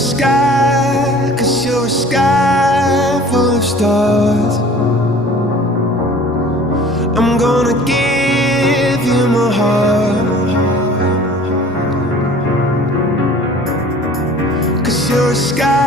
sky, 'cause you're a sky full of stars. I'm gonna give you my heart, 'cause you're a sky